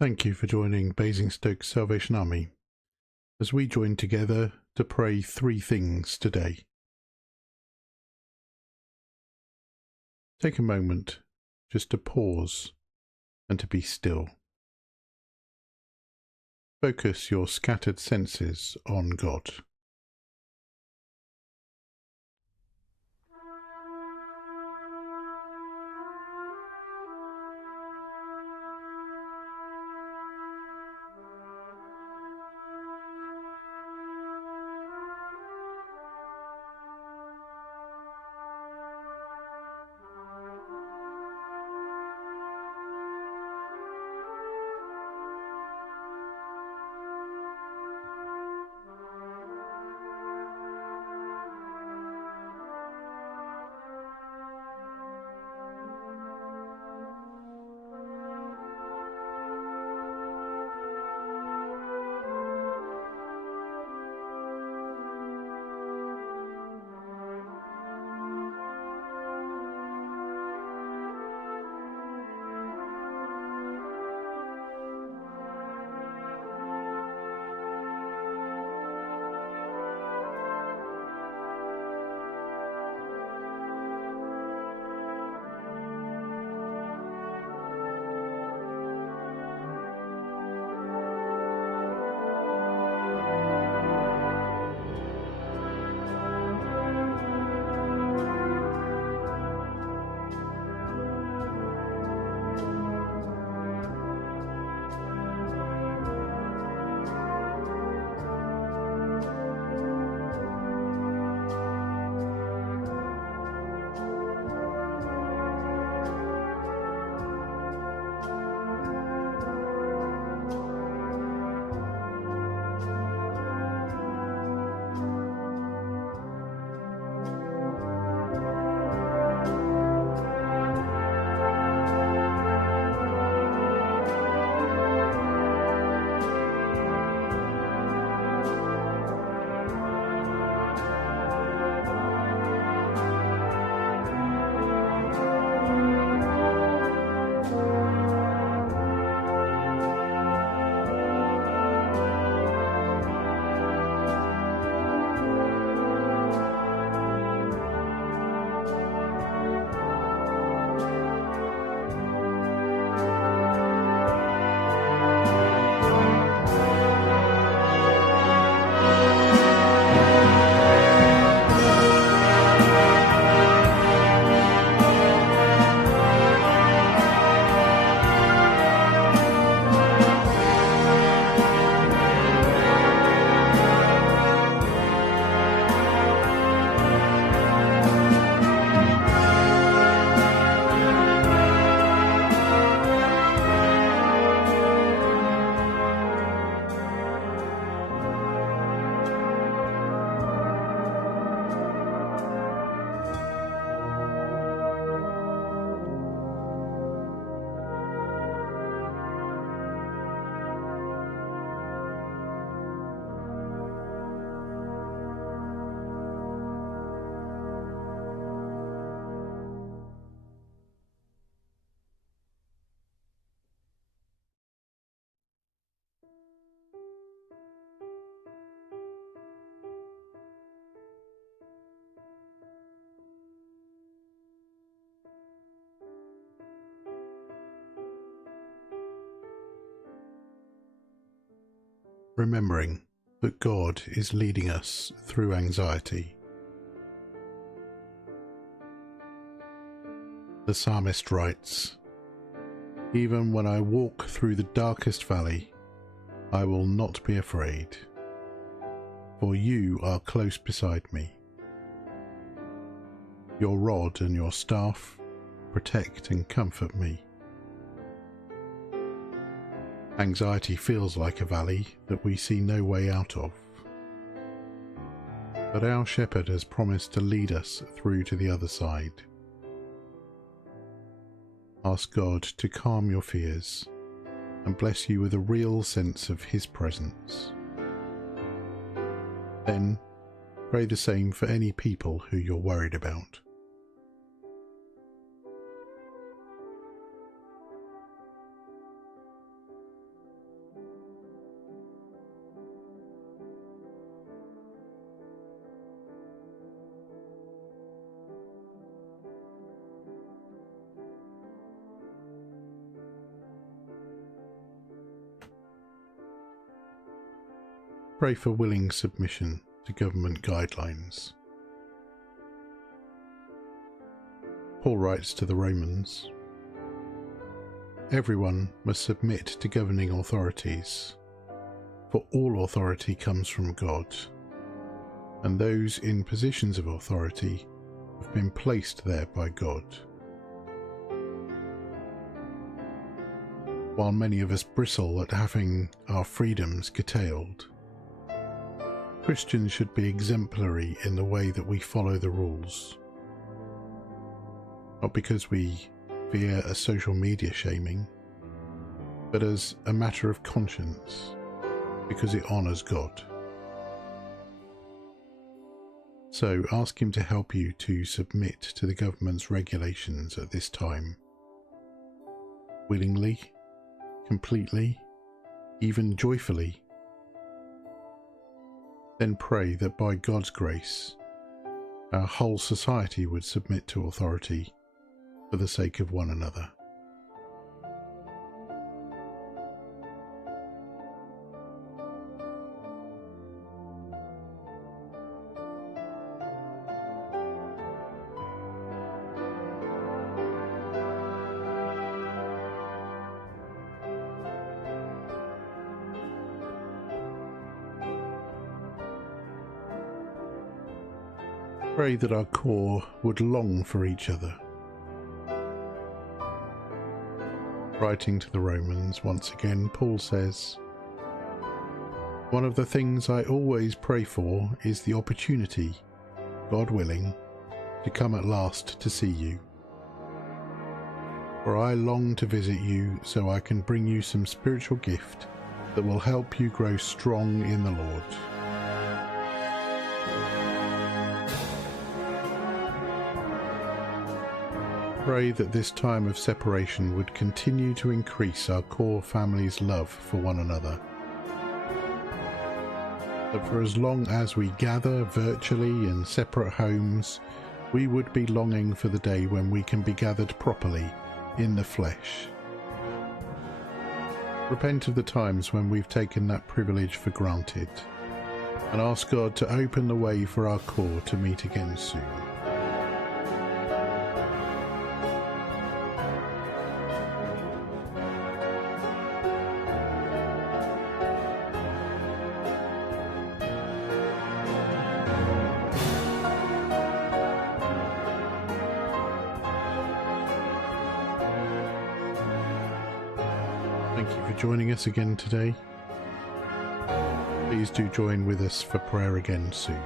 Thank you for joining Basingstoke Salvation Army as we join together to pray three things today. Take a moment just to pause and to be still. Focus your scattered senses on God. Remembering that God is leading us through anxiety. The psalmist writes, "Even when I walk through the darkest valley, I will not be afraid, for you are close beside me. Your rod and your staff protect and comfort me." Anxiety feels like a valley that we see no way out of. But our shepherd has promised to lead us through to the other side. Ask God to calm your fears and bless you with a real sense of his presence. Then pray the same for any people who you're worried about. Pray for willing submission to government guidelines. Paul writes to the Romans, "Everyone must submit to governing authorities, for all authority comes from God, and those in positions of authority have been placed there by God." While many of us bristle at having our freedoms curtailed, Christians should be exemplary in the way that we follow the rules. Not because we fear a social media shaming, but as a matter of conscience, because it honours God. So ask him to help you to submit to the government's regulations at this time. Willingly, completely, even joyfully. Then pray that by God's grace, our whole society would submit to authority for the sake of one another. Pray that our core would long for each other. Writing to the Romans, once again, Paul says, "One of the things I always pray for is the opportunity, God willing, to come at last to see you. For I long to visit you so I can bring you some spiritual gift that will help you grow strong in the Lord." Pray that this time of separation would continue to increase our core family's love for one another. That for as long as we gather virtually in separate homes, we would be longing for the day when we can be gathered properly in the flesh. Repent of the times when we've taken that privilege for granted, and ask God to open the way for our core to meet again soon. Thank you for joining us again today. Please do join with us for prayer again soon.